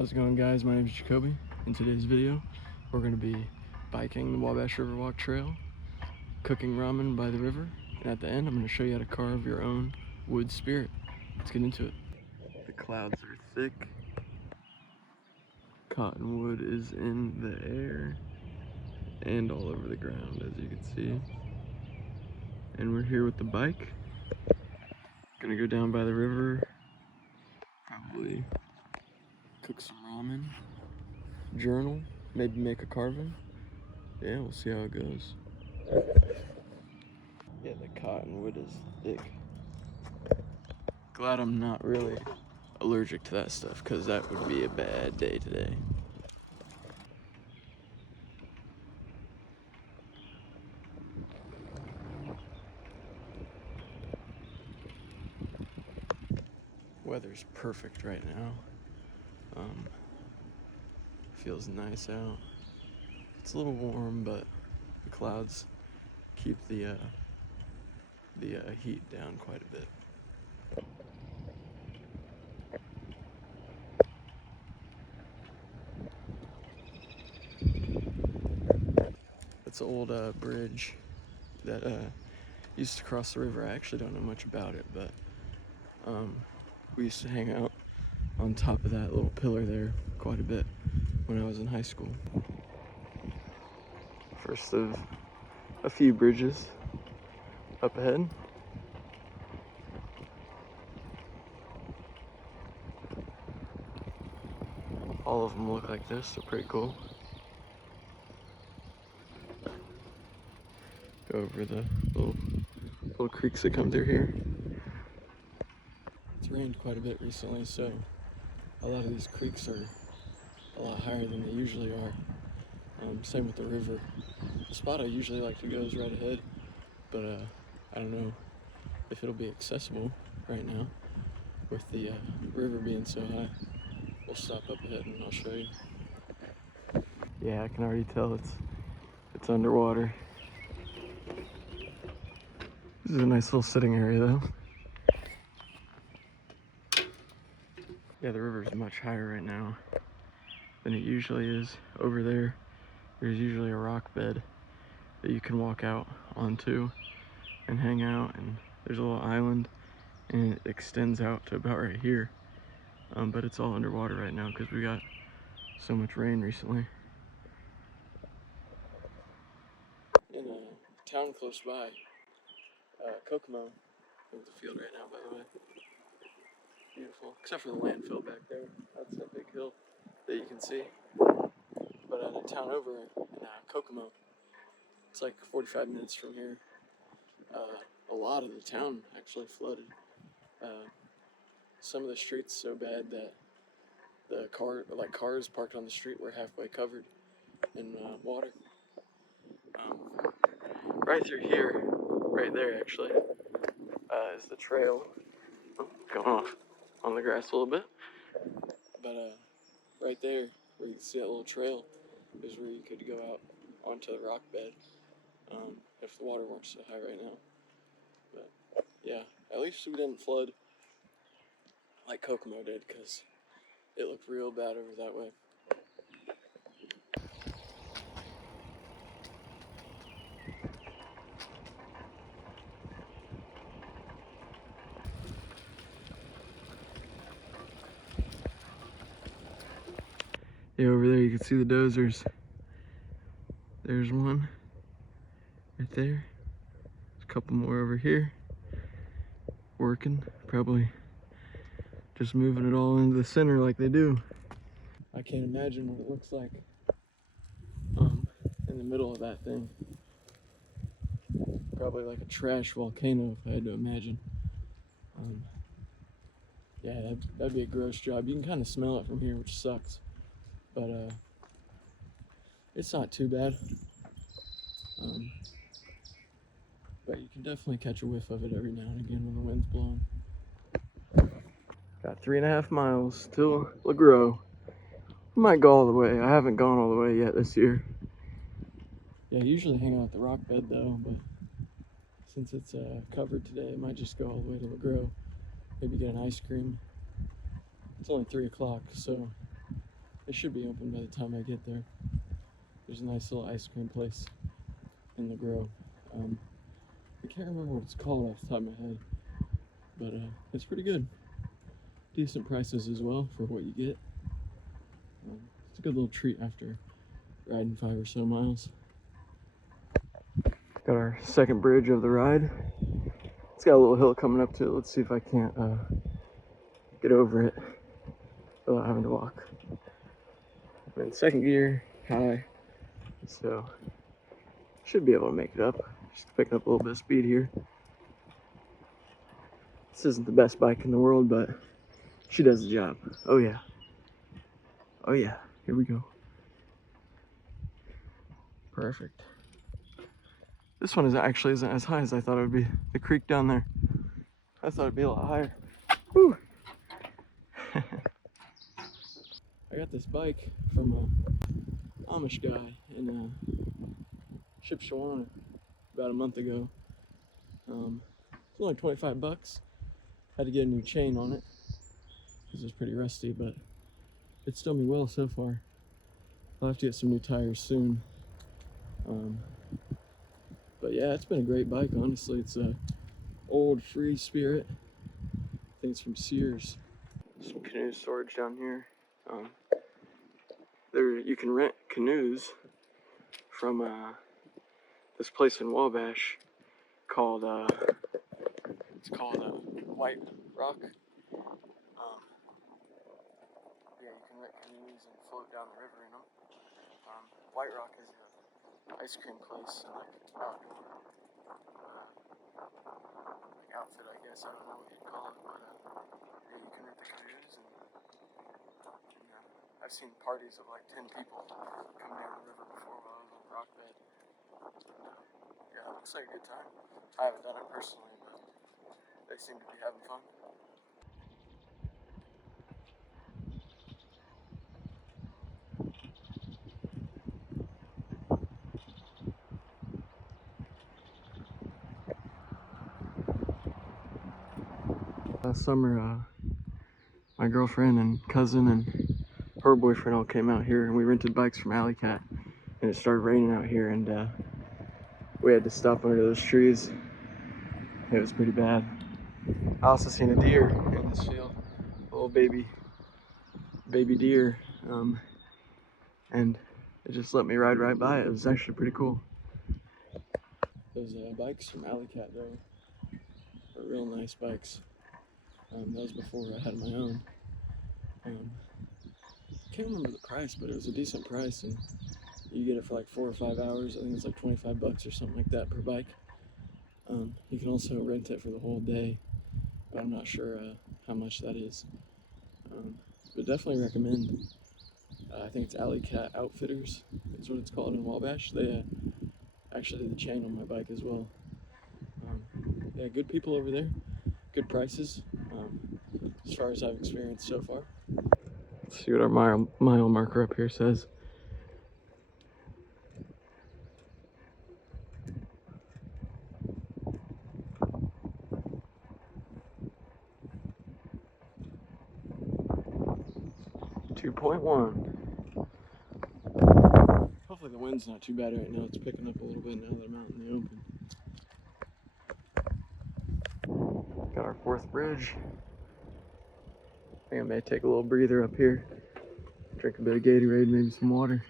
How's it going, guys? My name is Jaqobie. In today's video, we're going to be biking the Wabash River Walk Trail, cooking ramen by the river, and at the end I'm going to show you how to carve your own wood spirit. Let's get into it. The clouds are thick. Cottonwood is in the air and all over the ground, as you can see. And we're here with the bike. Gonna go down by the river, probably cook some ramen, journal, maybe make a carve. Yeah, we'll see how it goes. Yeah, the cottonwood is thick. Glad I'm not really allergic to that stuff, because that would be a bad day today. Weather's perfect right now. Feels nice out. It's a little warm, but the clouds keep the heat down quite a bit. It's an old bridge that used to cross the river. I actually don't know much about it, but we used to hang out on top of that little pillar there quite a bit when I was in high school. First of a few bridges up ahead. All of them look like this, they're pretty cool. Go over the little creeks that come through here. It's rained quite a bit recently, so a lot of these creeks are a lot higher than they usually are. Same with the river. The spot I usually like to go is right ahead, but I don't know if it'll be accessible right now with the river being so high. We'll stop up ahead and I'll show you. Yeah, I can already tell it's underwater. This is a nice little sitting area though. Yeah, the river's much higher right now than it usually is. Over there, there's usually a rock bed that you can walk out onto and hang out, and there's a little island and it extends out to about right here. But it's all underwater right now because we got so much rain recently. In a town close by, Kokomo, there's a field right now, by the way. Beautiful, except for the landfill back there. That's that big hill that you can see. But in a town over in Kokomo, it's like 45 minutes from here. A lot of the town actually flooded. Some of the streets so bad that the cars parked on the street were halfway covered in water. Right through here, right there actually, is the trail. Going off on the grass a little bit. But right there, where you can see that little trail, is where you could go out onto the rock bed if the water weren't so high right now. But yeah, at least we didn't flood like Kokomo did, because it looked real bad over that way. Yeah, over there you can see the dozers. There's one right there. There's a couple more over here working, probably just moving it all into the center like they do. I can't imagine what it looks like in the middle of that thing. Probably like a trash volcano, if I had to imagine. Yeah, that'd be a gross job. You can kind of smell it from here, which sucks. But it's not too bad. But you can definitely catch a whiff of it every now and again when the wind's blowing. Got 3.5 miles till LaGros. Might go all the way. I haven't gone all the way yet this year. Yeah, I usually hang out at the rock bed though, but since it's covered today, I might just go all the way to LaGros. Maybe get an ice cream. It's only 3 o'clock, so It should be open by the time I get there. There's a nice little ice cream place in the grove. I can't remember what it's called off the top of my head, but it's pretty good. Decent prices as well for what you get. It's a good little treat after riding 5 or so miles. Got our second bridge of the ride. It's got a little hill coming up to it. Let's see if I can't get over it without having to walk. I'm in second gear, high, so should be able to make it up. Just picking up a little bit of speed here. This isn't the best bike in the world, but she does the job. Oh yeah. Oh yeah. Here we go. Perfect. This one actually isn't as high as I thought it would be. The creek down there. I thought it'd be a lot higher. Whew. I got this bike from an Amish guy in Shipshawana about a month ago. It's only 25 bucks. Had to get a new chain on it because it's pretty rusty, but it's done me well so far. I'll have to get some new tires soon. But yeah, it's been a great bike, honestly. It's a old Free Spirit. I think it's from Sears. Some canoe storage down here. You can rent canoes from this place in Wabash called White Rock. Yeah, you can rent canoes and float down the river in them. White Rock is an ice cream place and like outdoor outfit, I guess. I don't know what you'd call it, but yeah, you can rent the canoes and I've seen parties of like 10 people come down the river before while I was on the rock bed. Yeah, it looks like a good time. I haven't done it personally, but they seem to be having fun. Last summer, my girlfriend and cousin and her boyfriend all came out here and we rented bikes from Alley Cat, and it started raining out here and we had to stop under those trees. It was pretty bad. I also seen a deer in this field, a little baby deer, and it just let me ride right by it. It was actually pretty cool. Those bikes from Alley Cat though are real nice bikes. That was before I had my own. Can't remember the price, but it was a decent price, and you get it for like 4 or 5 hours. I think it's like 25 bucks or something like that per bike. You can also rent it for the whole day, but I'm not sure how much that is. But definitely recommend. I think it's Alley Cat Outfitters is what it's called in Wabash. They actually did the chain on my bike as well. Yeah, good people over there, good prices, as far as I've experienced so far. Let's see what our mile marker up here says. .1. Hopefully the wind's not too bad right now. It's picking up a little bit now that I'm out in the open. Got our fourth bridge. I think I may take a little breather up here. Drink a bit of Gatorade, maybe some water.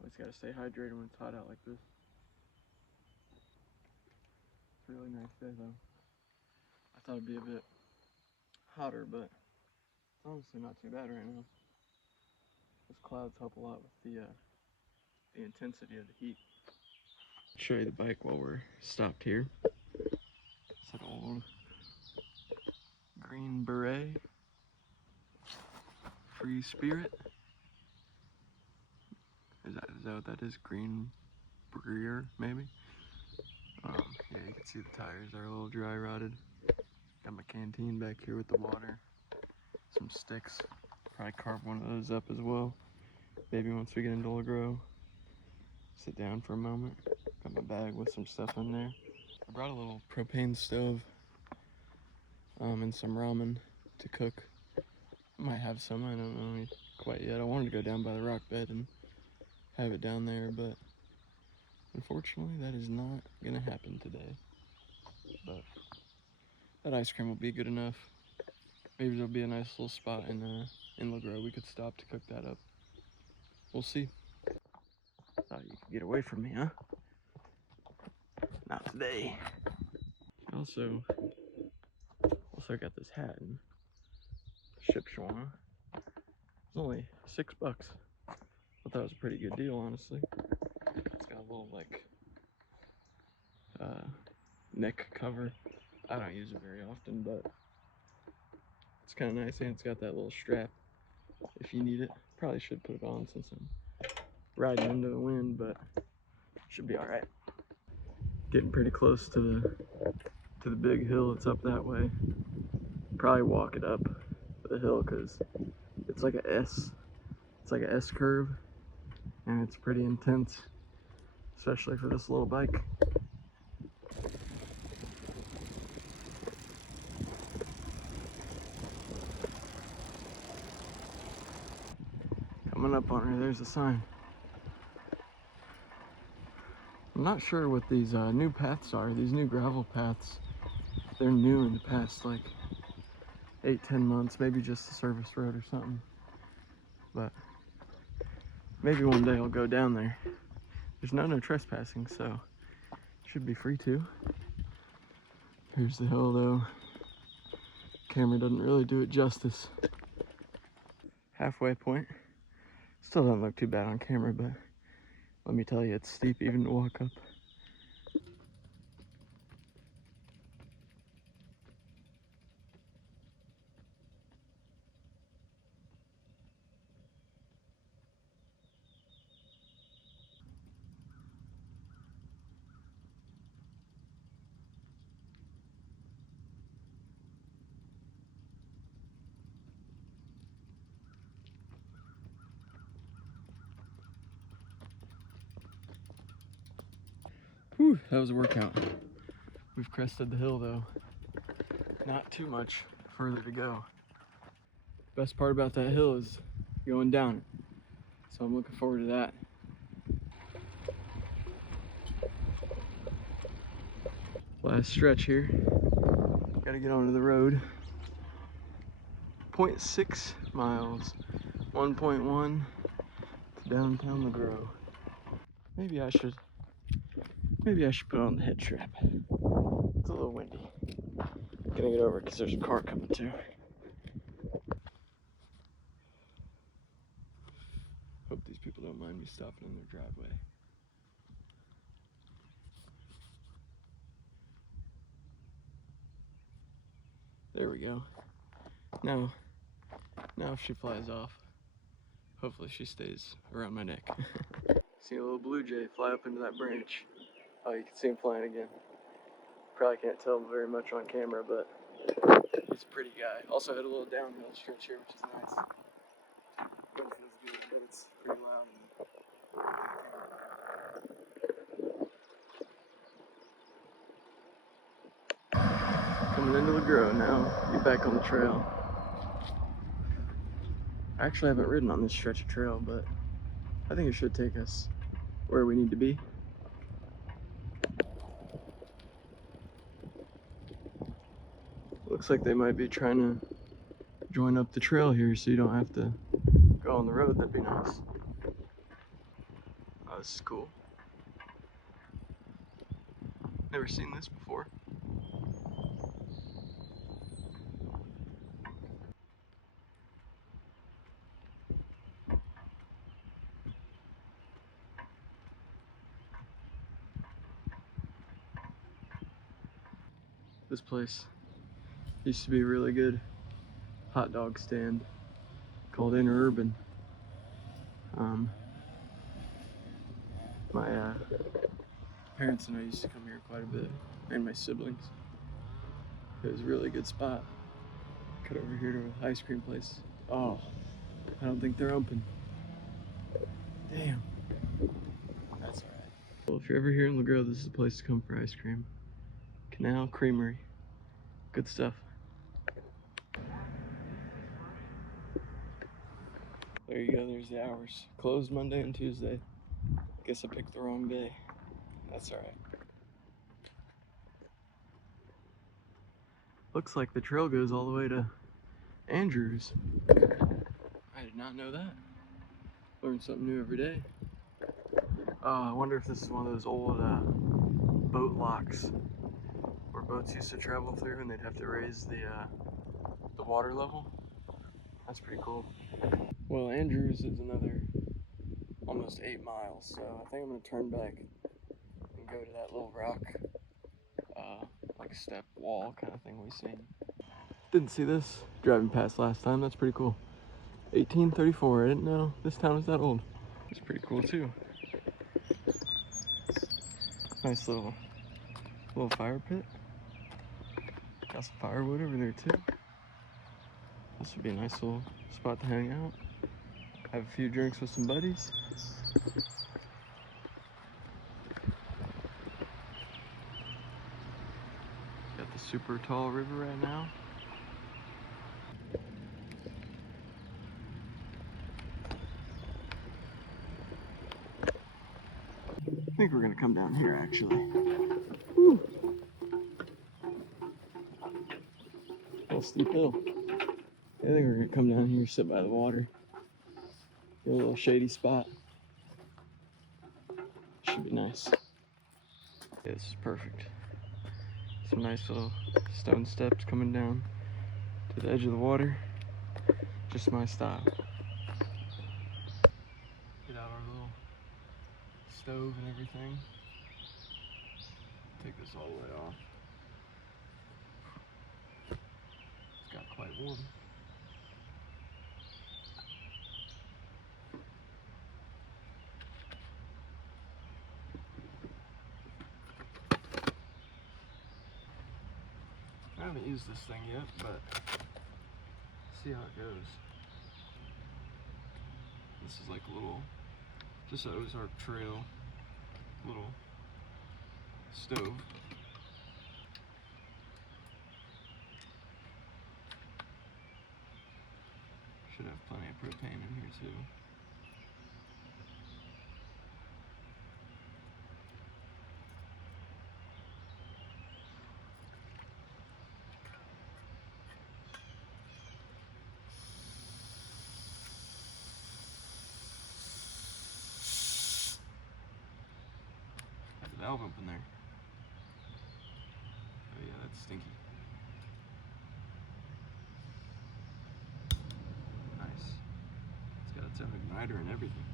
Always gotta stay hydrated when it's hot out like this. It's a really nice day though. I thought it'd be a bit hotter, but it's honestly not too bad right now. Those clouds help a lot with the intensity of the heat. Show you the bike while we're stopped here. It's an old green beret, Free Spirit. Is that what that is? Green Breer, maybe? See the tires are a little dry rotted. Got my canteen back here with the water. Some sticks. Probably carve one of those up as well. Maybe once we get into LaGrow. Sit down for a moment. Got my bag with some stuff in there. I brought a little propane stove and some ramen to cook. I might have some, I don't know quite yet. I wanted to go down by the rock bed and have it down there, but unfortunately that is not gonna happen today. But that ice cream will be good enough. Maybe there'll be a nice little spot in LaGrow we could stop to cook that up. We'll see. Thought you could get away from me, huh? Not today. Also got this hat in Shipshawana. It was only $6. Thought that was a pretty good deal, honestly. It's got a little like neck cover. I don't use it very often, but it's kind of nice, and it's got that little strap if you need it. Probably should put it on since I'm riding into the wind, but should be all right. Getting pretty close to the big hill. It's up that way. Probably walk it up the hill because it's like a S. It's like a S curve, and it's pretty intense, especially for this little bike. Coming up on her, there's a sign. I'm not sure what these new paths are, these new gravel paths. They're new in the past like 8-10 months, maybe just a service road or something. But maybe one day I'll go down there. There's no trespassing, so should be free to. Here's the hill though. Camera doesn't really do it justice. Halfway point. Still doesn't look too bad on camera, but let me tell you, it's steep even to walk up. Whew, that was a workout. We've crested the hill though. Not too much further to go. Best part about that hill is going down it. So I'm looking forward to that. Last stretch here. Gotta get onto the road. 0.6 miles. 1.1 to downtown LaGrow. Maybe I should put on the head strap. It's a little windy. Gonna get over it because there's a car coming too. Hope these people don't mind me stopping in their driveway. There we go. Now if she flies off, hopefully she stays around my neck. See a little blue jay fly up into that branch. Oh, you can see him flying again. Probably can't tell very much on camera, but he's a pretty guy. Also had a little downhill stretch here, which is nice. Don't feel as good, but it's pretty loud. Coming into LaGrow now. Get back on the trail. I actually haven't ridden on this stretch of trail, but I think it should take us where we need to be. Looks like they might be trying to join up the trail here so you don't have to go on the road. That'd be nice. Oh, this is cool. Never seen this before. This place used to be a really good hot dog stand called Interurban. My parents and I used to come here quite a bit, and my siblings. It was a really good spot. Cut over here to an ice cream place. Oh, I don't think they're open. Damn. That's alright. Well, if you're ever here in LaGrove, this is the place to come for ice cream. Canal Creamery. Good stuff. There you go, there's the hours. Closed Monday and Tuesday. Guess I picked the wrong day. That's alright. Looks like the trail goes all the way to Andrews. I did not know that. Learn something new every day. I wonder if this is one of those old boat locks where boats used to travel through and they'd have to raise the water level. That's pretty cool. Well, Andrews is another almost 8 miles, so I think I'm gonna turn back and go to that little rock, like step wall kind of thing we seen. Didn't see this driving past last time. That's pretty cool. 1834. I didn't know this town was that old. It's pretty cool too. Nice little fire pit. Got some firewood over there too. This would be a nice little spot to hang out. Have a few drinks with some buddies. Got the super tall river right now. I think we're gonna come down here actually. Woo. Little steep hill. I think we're gonna come down here, sit by the water. Get a little shady spot. Should be nice. Yeah, this is perfect. Some nice little stone steps coming down to the edge of the water. Just my style. Get out our little stove and everything. Take this all the way off. It's got quite warm. I haven't used this thing yet, but see how it goes. This is like a little, just an Ozark Trail little stove. Should have plenty of propane in here too. Got the valve open there. Oh yeah, that's stinky. Nice. It's got its own igniter and everything.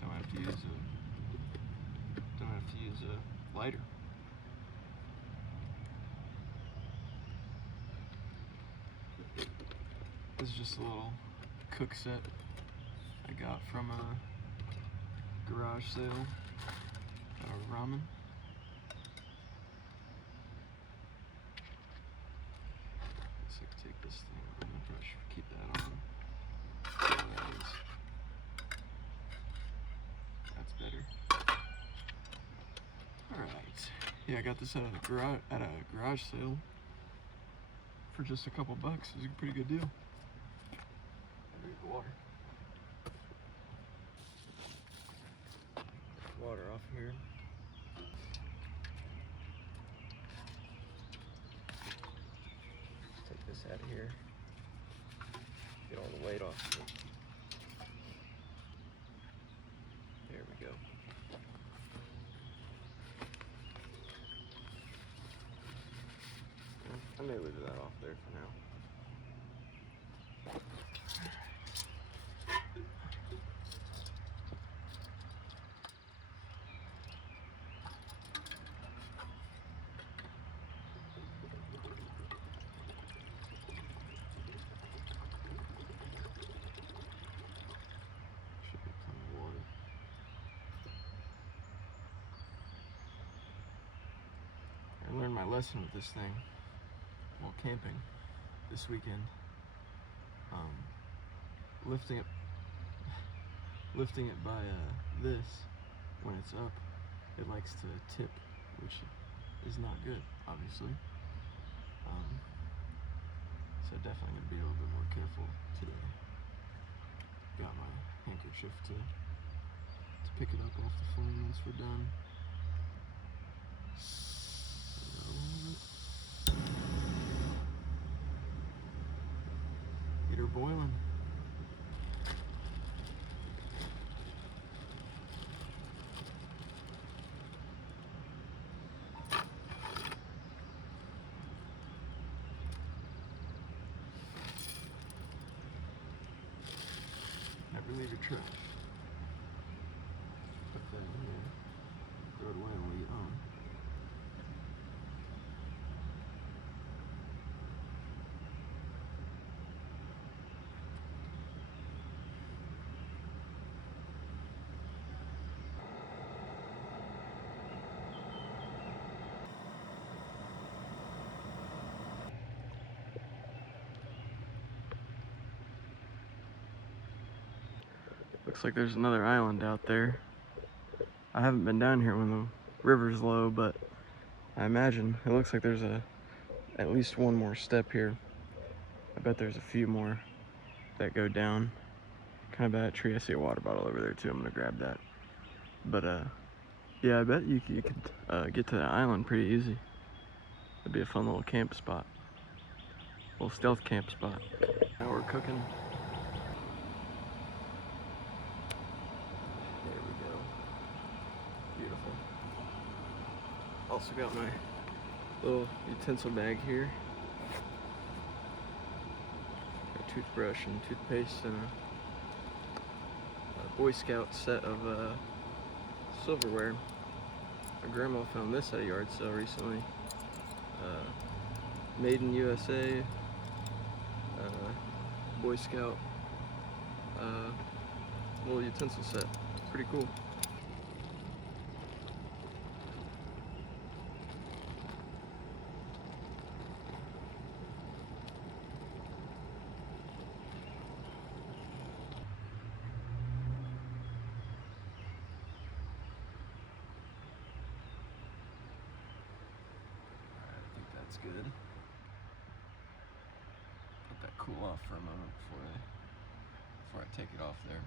Don't have to use a lighter. This is just a little cook set I got from a garage sale at Ramen. Guess I could take this thing. I'm gonna probably should keep that on. There that is. That's better. Alright. Yeah, I got this at a garage sale for just a couple bucks. It was a pretty good deal. There's the water. Water off here. Take this out of here. Get all the weight off of it. There we go. I may leave that off there for now. Should be plenty of water. my lesson with this thing while camping this weekend. Lifting it by this, when it's up, it likes to tip, which is not good, obviously. So definitely gonna be a little bit more careful today. Got my handkerchief to pick it up off the flame once we're done. Get her boiling. Never leave your trash. Put that in here. Throw it away and we'll eat home. Looks like there's another island out there. I haven't been down here when the river's low, but I imagine it looks like there's at least one more step here. I bet there's a few more that go down. Kind of by that tree. I see a water bottle over there too. I'm gonna grab that. But yeah, I bet you could get to that island pretty easy. It'd be a fun little camp spot. Little stealth camp spot. Now we're cooking. There we go. Beautiful. Also got my little utensil bag here. A toothbrush and toothpaste and a Boy Scout set of silverware. My grandma found this at a yard sale recently. Made in USA. Boy Scout little utensil set. Pretty cool. That's good. Let that cool off for a moment before I take it off there.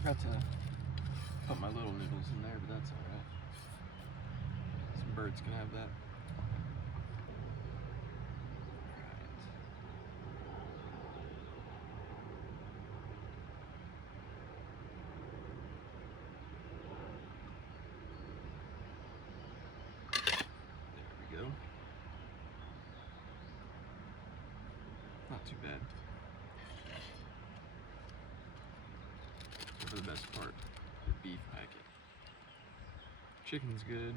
Forgot to put my little noodles in there, but that's alright. Some birds can have that. Go. Not too bad. For the best part, the beef packet. Chicken's good,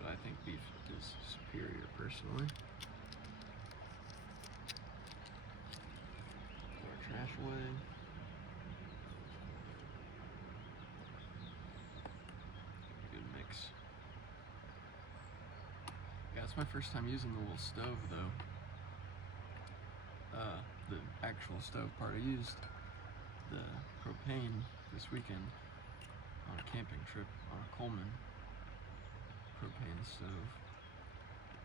but I think beef is superior personally. Throw our trash away. Good mix. Yeah, it's my first time using the little stove though. The actual stove part. I used the propane this weekend on a camping trip on a Coleman propane stove.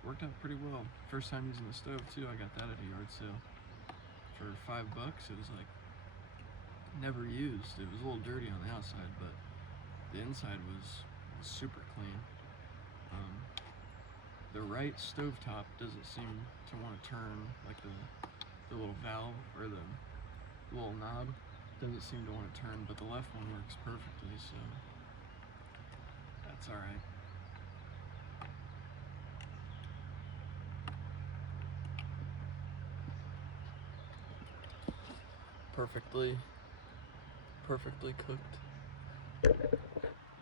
Worked out pretty well. First time using the stove too. I got that at a yard sale for $5. It was like never used. It was a little dirty on the outside, but the inside was super clean. The right stovetop doesn't seem to want to turn, like the little valve or the little knob doesn't seem to want to turn, but the left one works perfectly, so that's alright. Perfectly cooked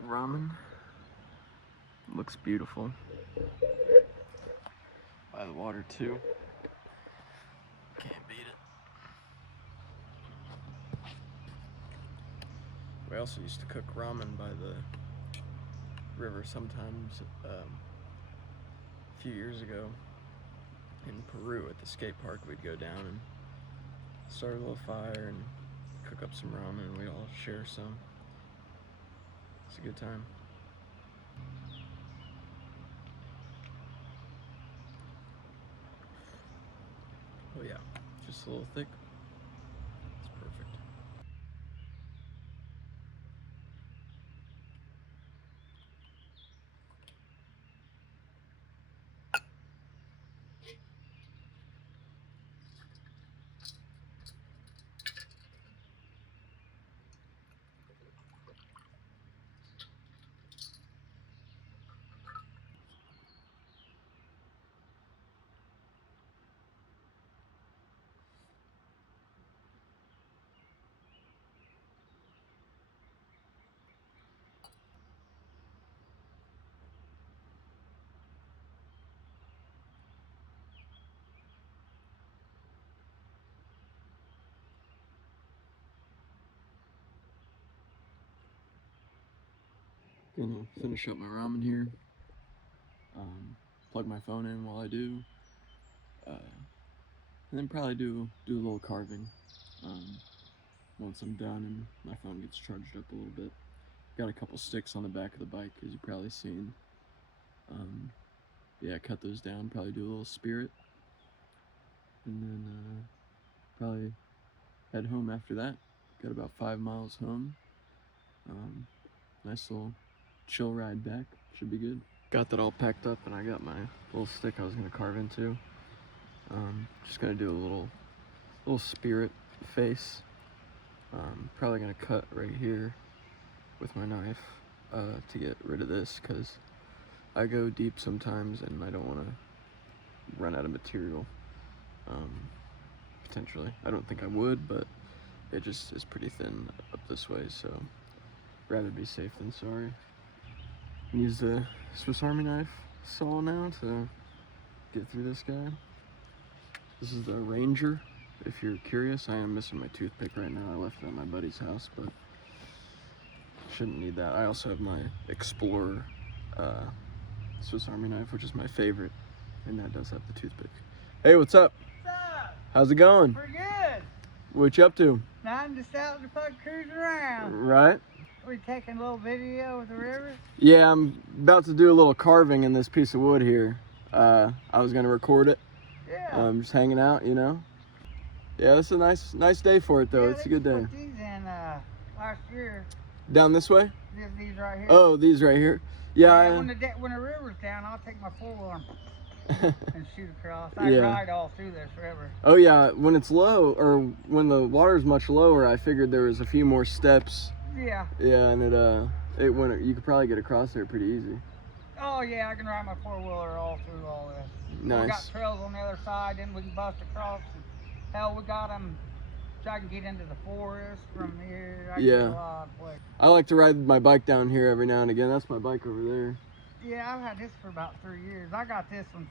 ramen. Looks beautiful. By the water too. Can't beat it. We also used to cook ramen by the river sometimes. A few years ago in Peru at the skate park, we'd go down and start a little fire and cook up some ramen, and we'd all share some. It's a good time. Oh yeah, just a little thick. It's perfect. Gonna finish up my ramen here. Plug my phone in while I do, and then probably do a little carving once I'm done and my phone gets charged up a little bit. Got a couple sticks on the back of the bike, as you've probably seen. Yeah, cut those down. Probably do a little spirit, and then probably head home after that. Got about 5 miles home. Nice little chill ride back. Should be good. Got that all packed up, and I got my little stick I was gonna carve into. Just gonna do a little spirit face. Probably gonna cut right here with my knife to get rid of this, because I go deep sometimes and I don't want to run out of material. Potentially. I don't think I would, but it just is pretty thin up this way, so rather be safe than sorry. Use the Swiss Army knife saw now to get through this guy. This is the Ranger, if you're curious. I am missing my toothpick right now. I left it at my buddy's house, but shouldn't need that. I also have my Explorer Swiss Army knife, which is my favorite, and that does have the toothpick. Hey, what's up? What's up? How's it going? Pretty good. What you up to? I'm just out in the park cruising around. Right? We're taking a little video of the river. Yeah, I'm about to do a little carving in this piece of wood here. I was gonna record it. Yeah. Just hanging out, you know. Yeah, it's a nice day for it though. Yeah, it's a good day. Put these in last year. Down this way? These right here. Oh, these right here. Yeah. Yeah, when the river's down, I'll take my 4-wheeler and shoot across. I Yeah. ride all through this river. Oh yeah, when it's low, or when the water's much lower, I figured there was a few more steps. Yeah. Yeah, and it went. You could probably get across there pretty easy. Oh yeah, I can ride my 4-wheeler all through all this. Nice. We got trails on the other side, then we can bust across. Hell, we got them so I can get into the forest from here. I can Yeah. get a lot of places. I like to ride my bike down here every now and again. That's my bike over there. Yeah, I've had this for about 3 years. I got this one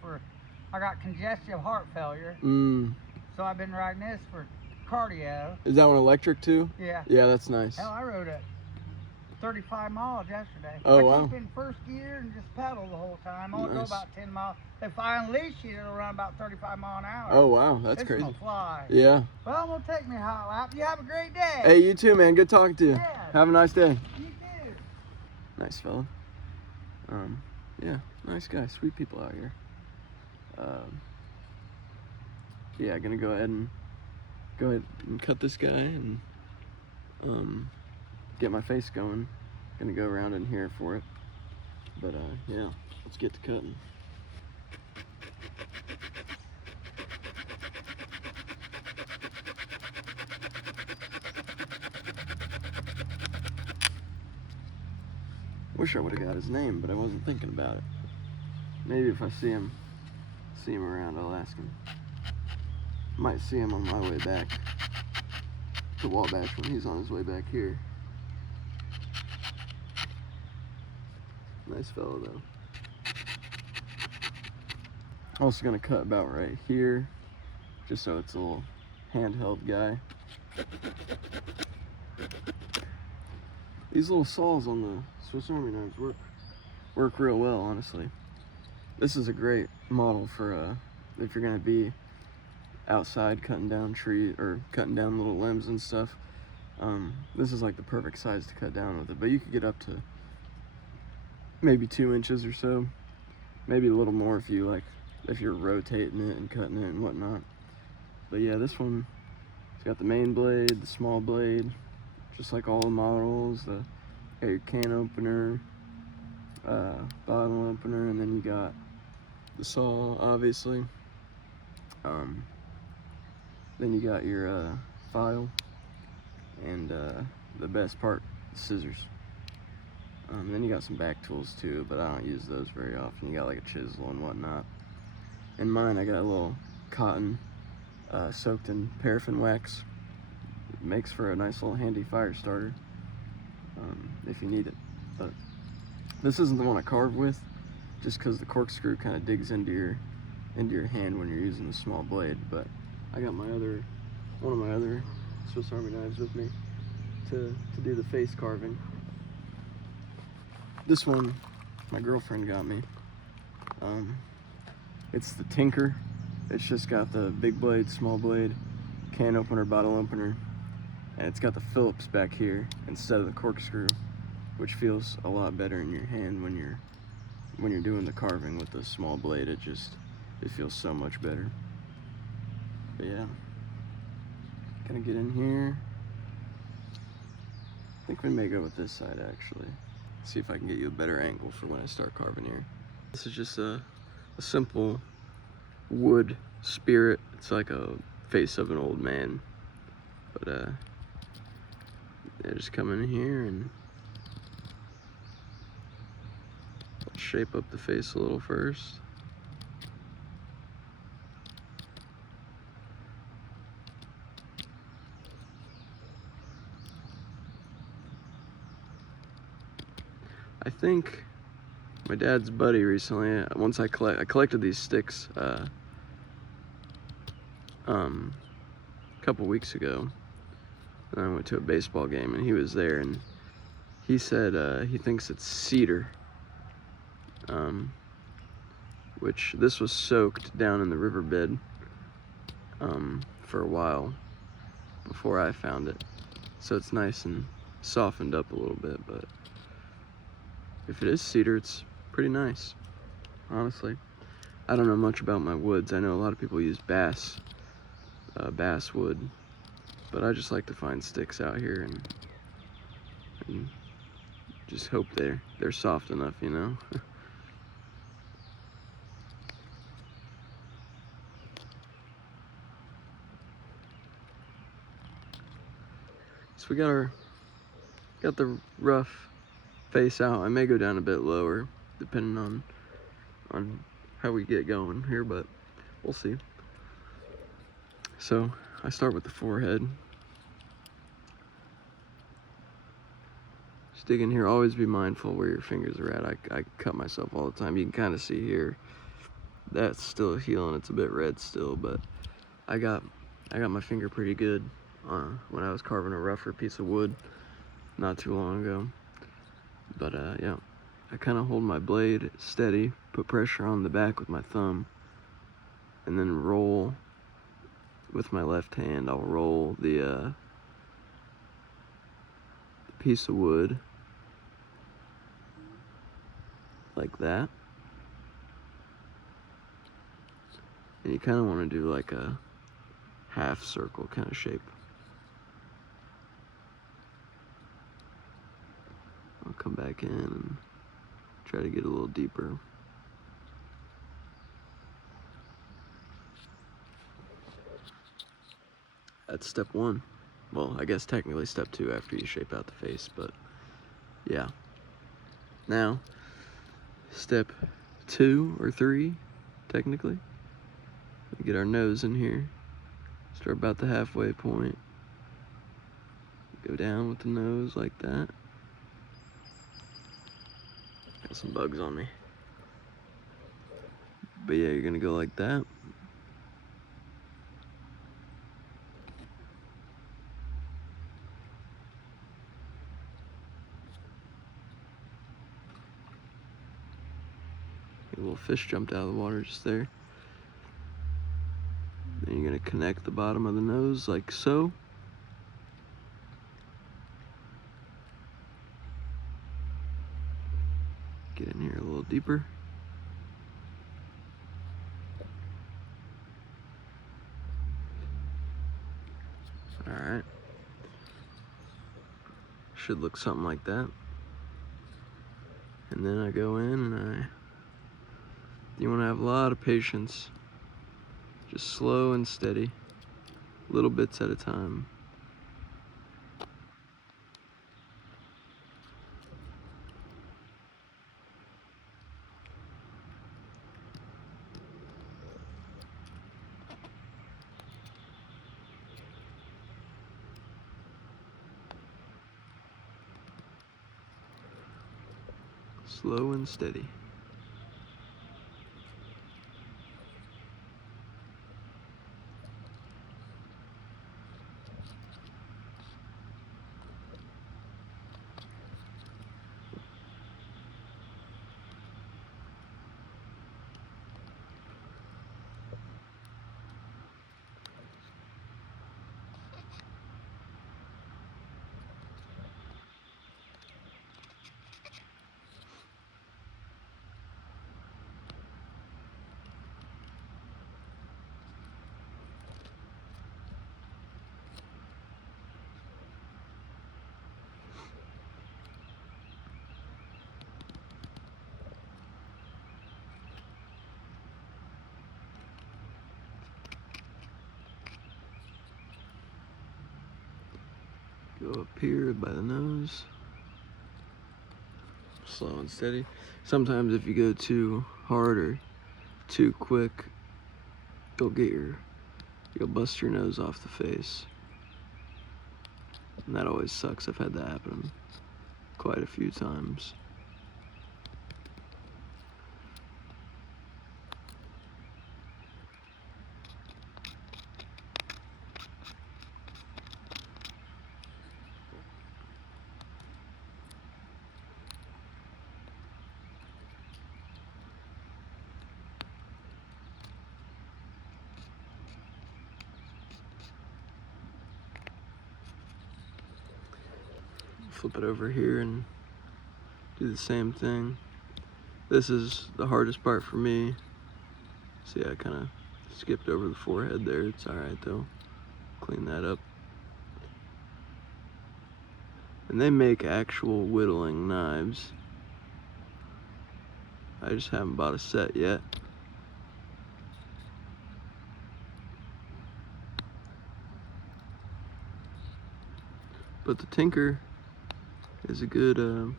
I got congestive heart failure. So I've been riding this for cardio. Is that one electric too? Yeah. Yeah, that's nice. Hell, I rode it 35 miles yesterday. Oh, I wow. keep in first gear and just pedal the whole time. I'll go Nice. about 10 miles. If I unleash it, it'll run about 35 miles an hour. Oh wow, that's It's crazy. gonna fly. Yeah. Well, I'm gonna take me a hot lap. You have a great day. Hey, you too, man. Good talking to you. Yeah. Have a nice day. You too. Nice fella. Yeah, nice guy. Sweet people out here. Yeah, gonna go ahead and cut this guy and get my face going. Gonna go around in here for it. But yeah, let's get to cutting. Wish I would have got his name, but I wasn't thinking about it. Maybe if I see him around, I'll ask him. Might see him on my way back to Wabash when he's on his way back here. Nice fellow though. Also gonna cut about right here, just so it's a little handheld guy. These little saws on the Swiss Army knives work work real well, honestly. This is a great model for if you're gonna be outside cutting down trees or cutting down little limbs and stuff. This is like the perfect size to cut down with it, but you could get up to maybe 2 inches or so, maybe a little more if you're rotating it and cutting it and whatnot. But yeah, this one, it's got the main blade, the small blade, just like all the models. Got your can opener, bottle opener, and then you got the saw, obviously. Then you got your file, and the best part, the scissors. Then you got some back tools too, but I don't use those very often. You got like a chisel and whatnot. In mine, I got a little cotton soaked in paraffin wax. It makes for a nice little handy fire starter if you need it. But this isn't the one I carve with, just because the corkscrew kind of digs into your hand when you're using the small blade. But I got one of my other Swiss Army knives with me to do the face carving. This one my girlfriend got me. It's the Tinker. It's just got the big blade, small blade, can opener, bottle opener, and it's got the Phillips back here instead of the corkscrew, which feels a lot better in your hand when you're doing the carving with the small blade. It feels so much better. But yeah, gonna get in here. I think we may go with this side actually. See if I can get you a better angle for when I start carving here. This is just a simple wood spirit. It's like a face of an old man. But yeah, just come in here and I'll shape up the face a little first. I think my dad's buddy recently, once I collected these sticks a couple weeks ago, and I went to a baseball game and he was there, and he said he thinks it's cedar, which this was soaked down in the riverbed for a while before I found it, so it's nice and softened up a little bit. But if it is cedar, it's pretty nice, honestly. I don't know much about my woods. I know a lot of people use bass wood, but I just like to find sticks out here and just hope they're soft enough, you know. So we got the rough face out. I may go down a bit lower depending on how we get going here, but we'll see. So I start with the forehead. Just dig in here. Always be mindful where your fingers are at. I cut myself all the time. You can kind of see here that's still healing. It's a bit red still, but I got my finger pretty good when I was carving a rougher piece of wood not too long ago. But yeah, I kind of hold my blade steady, put pressure on the back with my thumb, and then roll with my left hand. I'll roll the piece of wood like that. And you kind of want to do like a half circle kind of shape. I'll come back in and try to get a little deeper. That's step one. Well, I guess technically step two after you shape out the face, but yeah. Now, step 2 or 3, technically. We get our nose in here. Start about the halfway point. Go down with the nose like that. Got some bugs on me. But yeah, you're gonna go like that. A little fish jumped out of the water just there. Then you're going to connect the bottom of the nose like so. Get in here a little deeper. Alright. Should look something like that. And then I go in and you want to have a lot of patience. Just slow and steady, little bits at a time. Slow and steady. Go up here by the nose. Slow and steady. Sometimes if you go too hard or too quick, you'll bust your nose off the face. And that always sucks. I've had that happen quite a few times. Flip it over here and do the same thing. This is the hardest part for me. See, I kind of skipped over the forehead there. It's alright though. Clean that up. And they make actual whittling knives. I just haven't bought a set yet. But the Tinker is a good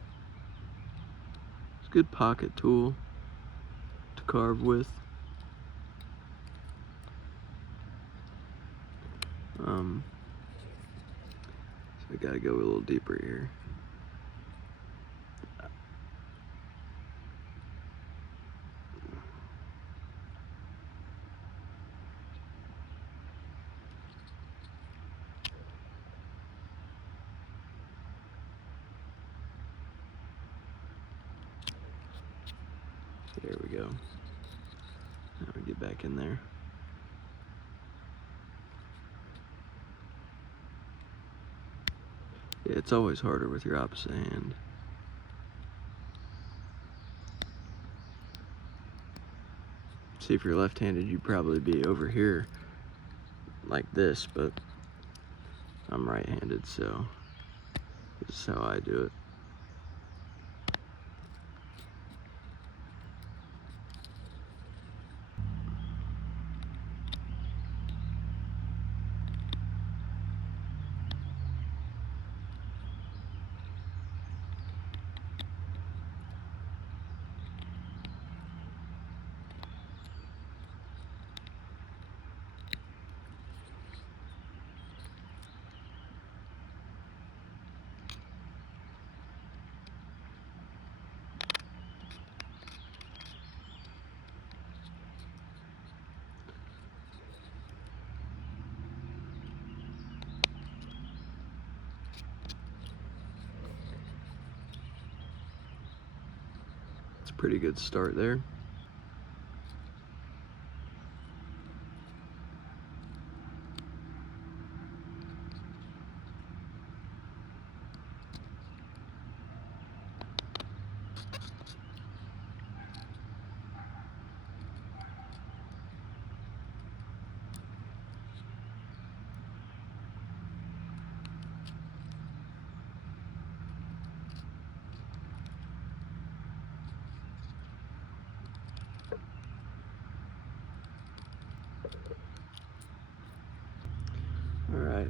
pocket tool to carve with. So we gotta go a little deeper here. There we go. Now we get back in there. Yeah, it's always harder with your opposite hand. See, if you're left-handed, you'd probably be over here like this, but I'm right-handed, so this is how I do it. It's a pretty good start there.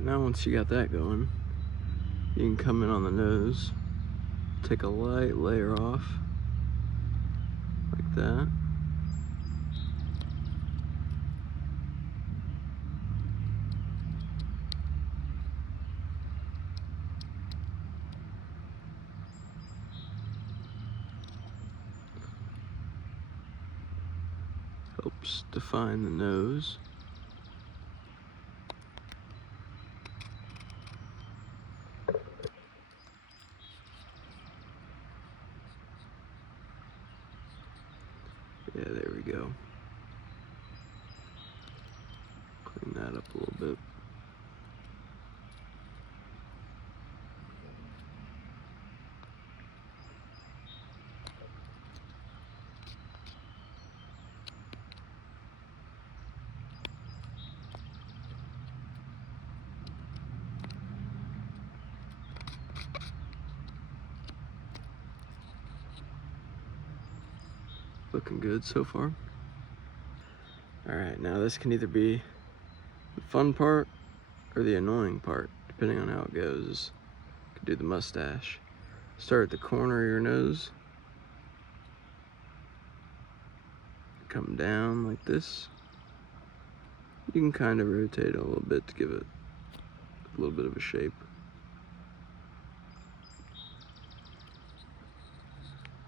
now once you got that going, you can come in on the nose, take a light layer off, like that. Helps define the nose. Yeah, there we go. Clean that up a little bit. Looking good so far. Alright, now this can either be the fun part or the annoying part, depending on how it goes. You can do the mustache. Start at the corner of your nose. Come down like this. You can kind of rotate it a little bit to give it a little bit of a shape.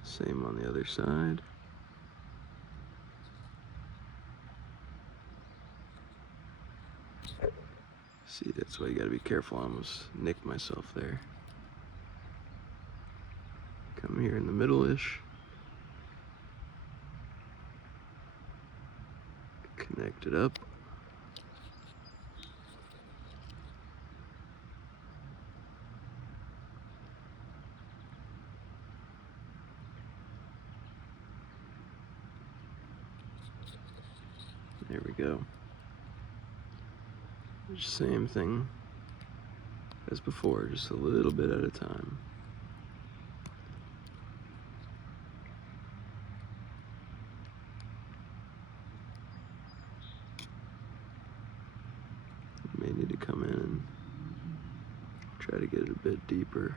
Same on the other side. See, that's why you gotta be careful. I almost nicked myself there. Come here in the middle-ish. Connect it up. There we go. Same thing as before, just a little bit at a time. You may need to come in and try to get it a bit deeper.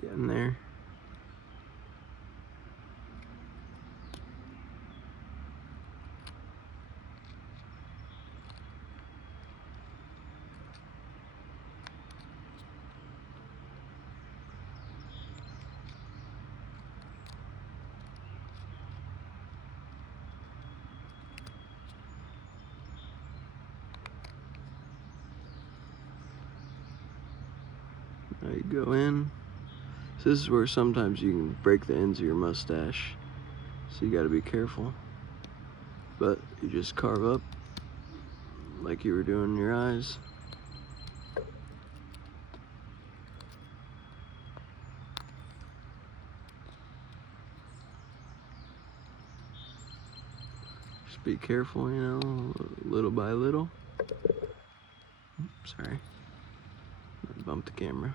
Get in there. Now you go in. So this is where sometimes you can break the ends of your mustache, so you gotta be careful. But you just carve up like you were doing your eyes. Just be careful, you know, little by little. Oops, sorry, I bumped the camera.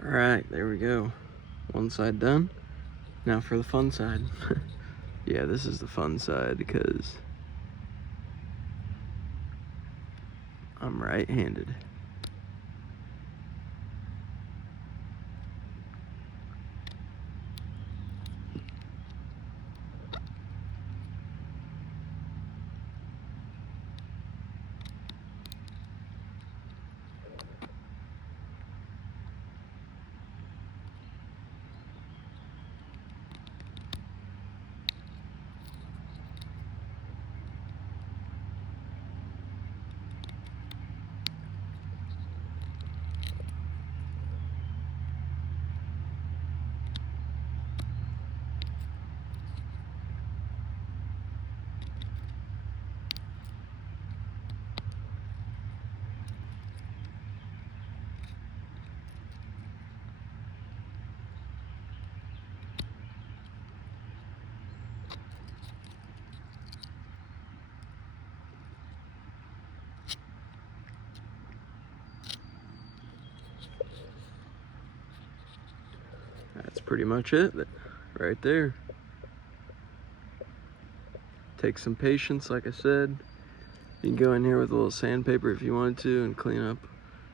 All right, there we go. One side done. Now for the fun side. Yeah, this is the fun side because I'm right-handed. That's pretty much it right there. Take some patience, like I said. You can go in here with a little sandpaper if you wanted to and clean up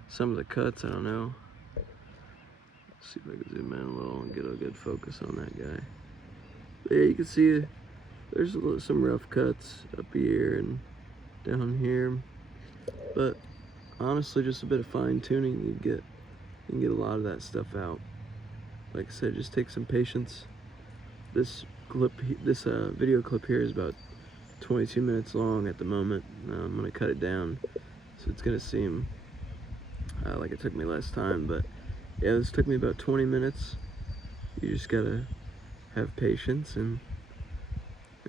some of the cuts. I don't know. Let's see if I can zoom in a little and get a good focus on that guy. But yeah, you can see there's some rough cuts up here and down here. But honestly, just a bit of fine tuning, you can get a lot of that stuff out. Like I said, just take some patience. This video clip here is about 22 minutes long at the moment. I'm gonna cut it down, so it's gonna seem like it took me less time, but yeah, this took me about 20 minutes. You just gotta have patience and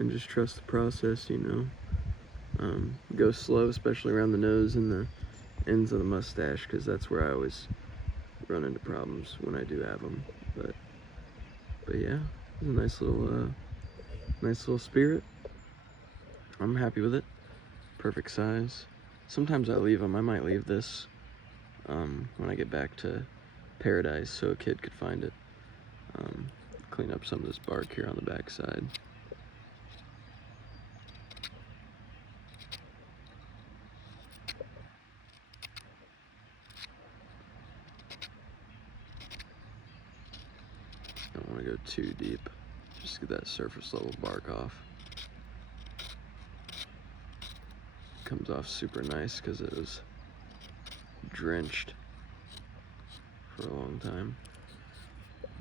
just trust the process, you know. Go slow, especially around the nose and ends of the mustache, because that's where I always run into problems when I do have them. But yeah, it's a nice little spirit. I'm happy with it. Perfect size. Sometimes I leave them. I might leave this when I get back to Paradise so a kid could find it. Clean up some of this bark here on the back side. Don't want to go too deep. Just get that surface level bark off. Comes off super nice because it was drenched for a long time.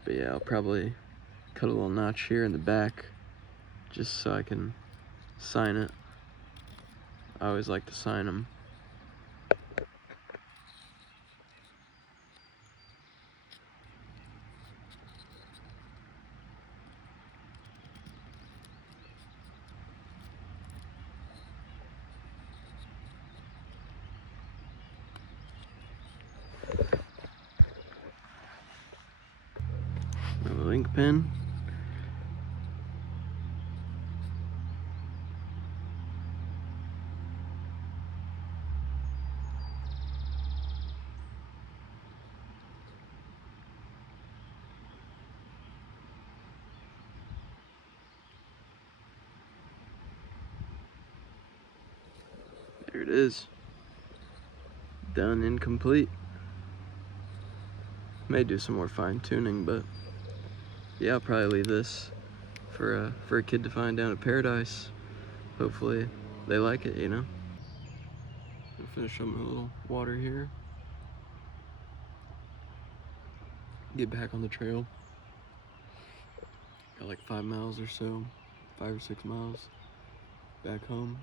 But yeah, I'll probably cut a little notch here in the back just so I can sign it. I always like to sign them. A link pen. There it is. Done and complete. May do some more fine tuning, but yeah, I'll probably leave this for a kid to find down at Paradise. Hopefully they like it, you know. I'll finish up my little water here. Get back on the trail. Got like 5 miles or so, 5 or 6 miles back home.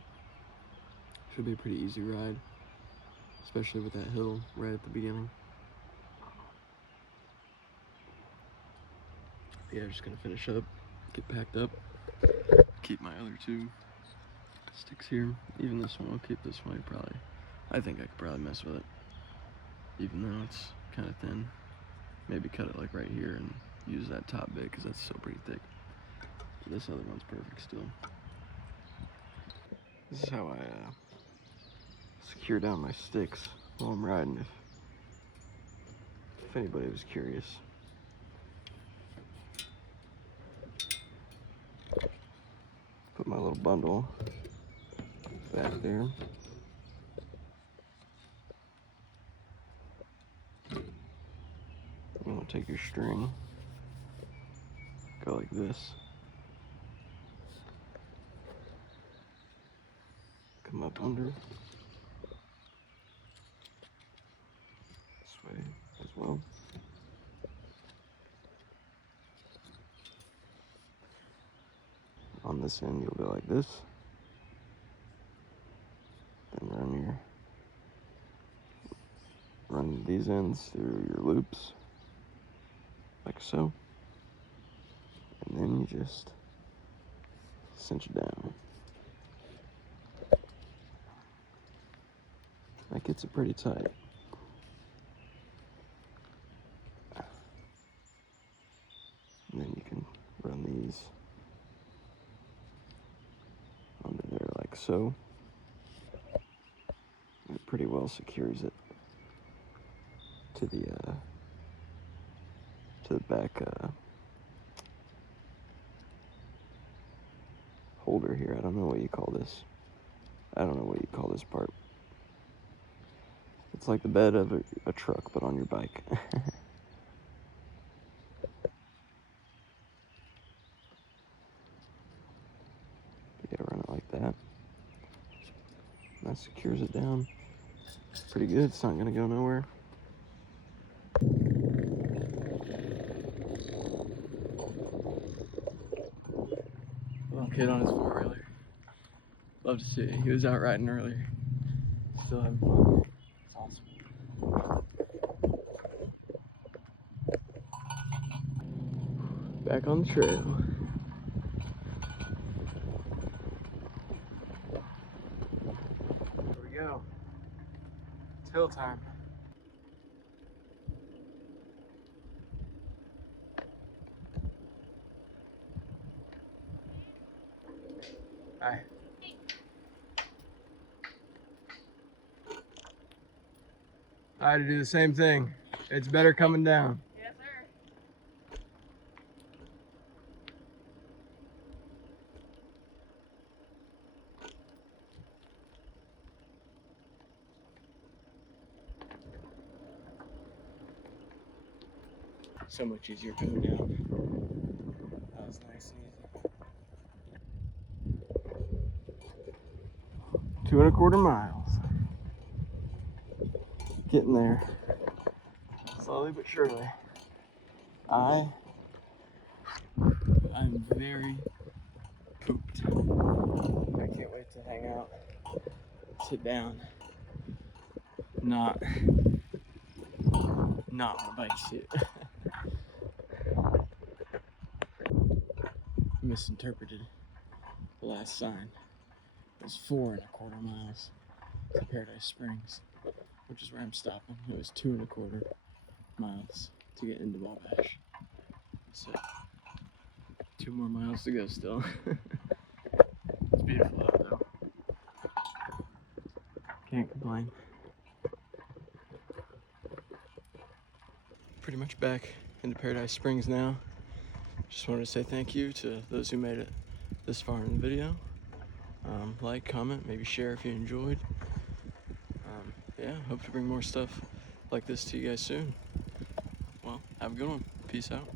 Should be a pretty easy ride, especially with that hill right at the beginning. Yeah, just gonna finish up, get packed up, keep my other 2 sticks here. Even this one, I'll keep this one probably. I think I could probably mess with it, even though it's kind of thin. Maybe cut it like right here and use that top bit because that's still pretty thick. This other one's perfect still. This is how I secure down my sticks while I'm riding, if anybody was curious. Put my little bundle back there. You want to take your string, go like this, come up under, this way as well. On this end, you'll go like this, then run these ends through your loops, like so, and then you just cinch it down. That gets it pretty tight. And then you can run these under there like so. And it pretty well secures it to the back holder here. I don't know what you call this. I don't know what you call this part. It's like the bed of a truck, but on your bike. Yeah, run it like that. That secures it down pretty good. It's not gonna go nowhere. Little kid on his 4-wheeler. Love to see it. He was out riding earlier. Still having fun. It's awesome. Back on the trail. Here we go. hill time. Hi. I had to do the same thing. It's better coming down. Yes, sir. So much easier coming down. That was nice and easy. 2¼ miles. Getting there. Slowly but surely. I'm very pooped. I can't wait to hang out, sit down, not on a bike seat. Misinterpreted the last sign. It was 4¼ miles to Paradise Springs, which is where I'm stopping. It was 2¼ miles to get into Wabash. So 2 more miles to go still. It's beautiful out though. Can't complain. Pretty much back into Paradise Springs now. Just wanted to say thank you to those who made it this far in the video. Like, comment, maybe share if you enjoyed. Yeah, hope to bring more stuff like this to you guys soon. Well, have a good one. Peace out.